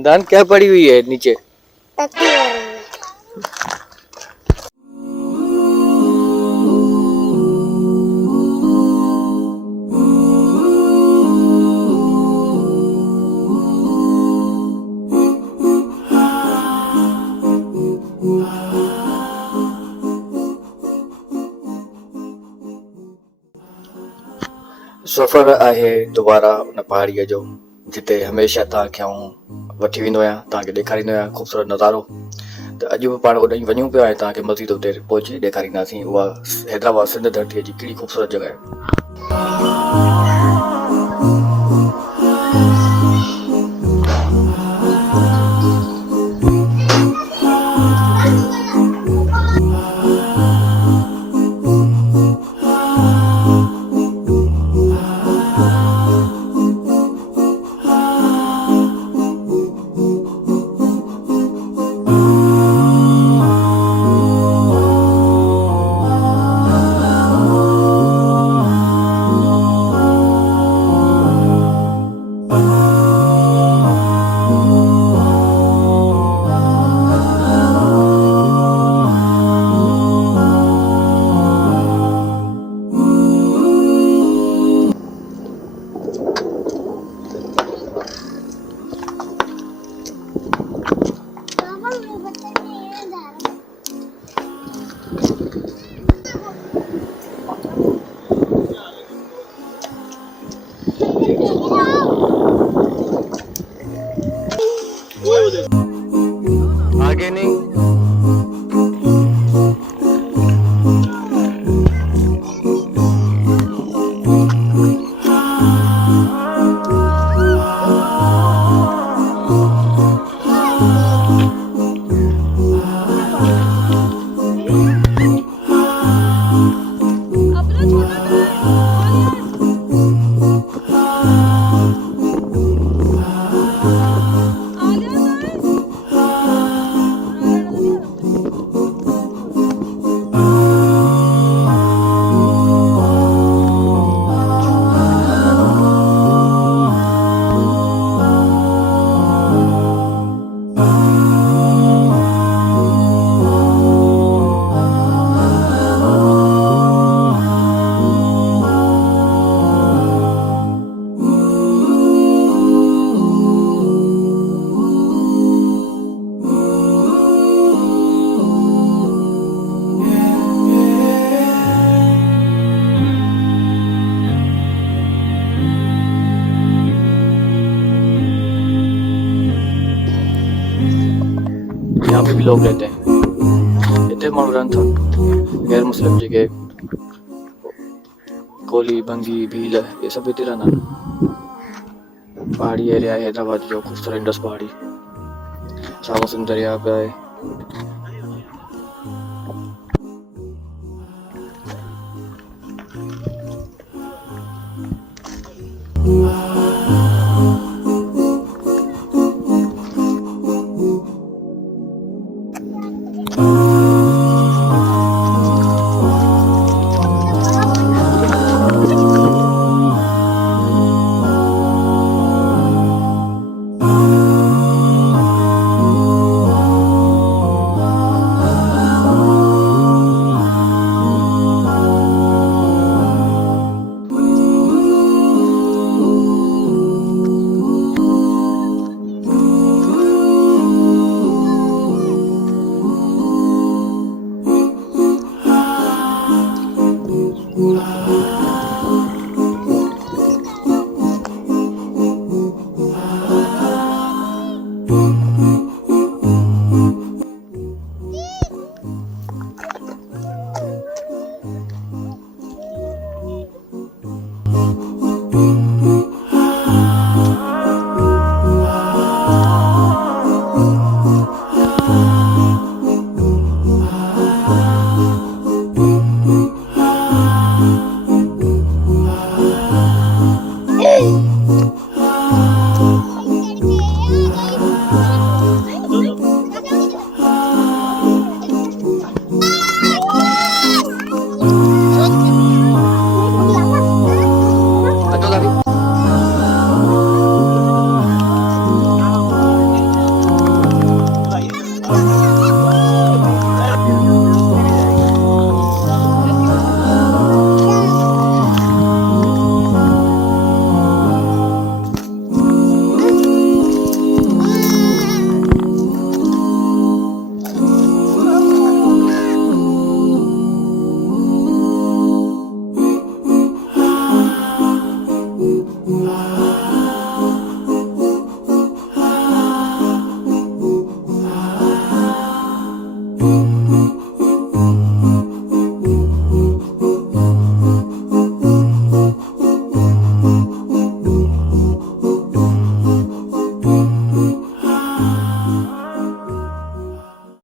खानदान क्या पड़ी हुई है नीचे? सफ़र आहे दोबारा उन पहाड़ीअ जो जिते हमेशह तव्हांखे आउं वठी वेंदो आहियां, तव्हांखे ॾेखारींदो आहियां ख़ूबसूरत नज़ारो। त अॼु बि पाण उॾाई वञूं पिया ऐं तव्हांखे मज़ीद उते पहुची ॾेखारींदासीं उहा हैदराबाद सिंध धरतीअ जी कहिड़ी ख़ूबसूरत जॻह आहे। आगे नहीं यहाँ पे भी लोग रहते हैं। इतने माण्हू रहनि था गैर मुस्लिम जेके कोली भंगी भील ये सभु हिते रहंदा आहिनि। पहाड़ी एरिया आहे हैदराबाद जो ख़ूबसूरत इंडस पहाड़ी, सामो सिंध दरिया बि आहे।